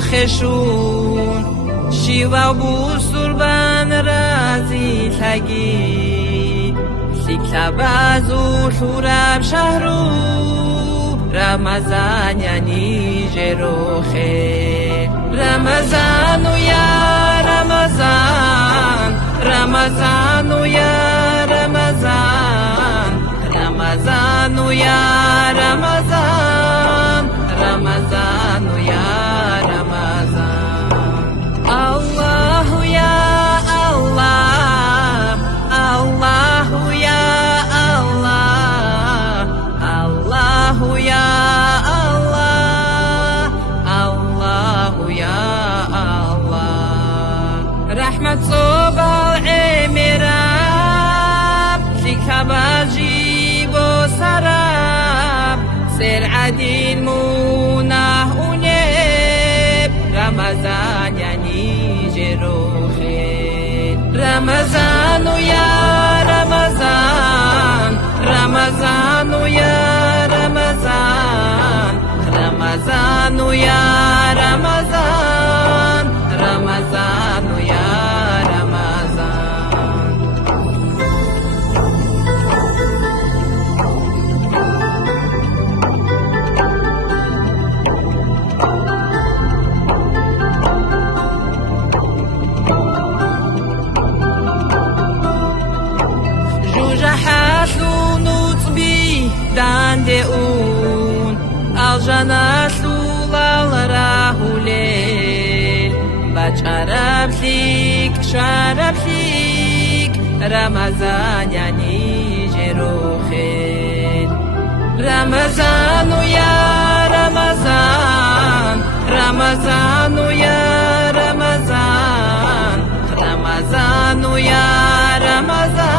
خشون شیوا بوسربان رازی تگی سیکلابازو شوراب شهرو رمضان یعنی جروخه رمضان یا رمضان رمضان یا رمضان رمضان یا رمضان رمضان یا رمضان الله یا الله الله یا الله الله یا الله الله یا الله رحمت صبح میرم سیکاباجی و سراب سر عدین مونه اونب رمضان یعنی جروخه رمضان یا رمضان رمضان یا رمضان رمضان یا رمضان رمضان یا حسلو نطبی دنده اون الجنسلو لالراهولیل بچ عربسیک رمضان یعنی جروخیل رمضان یا رمضان رمضان یا رمضان رمضان یا رمضان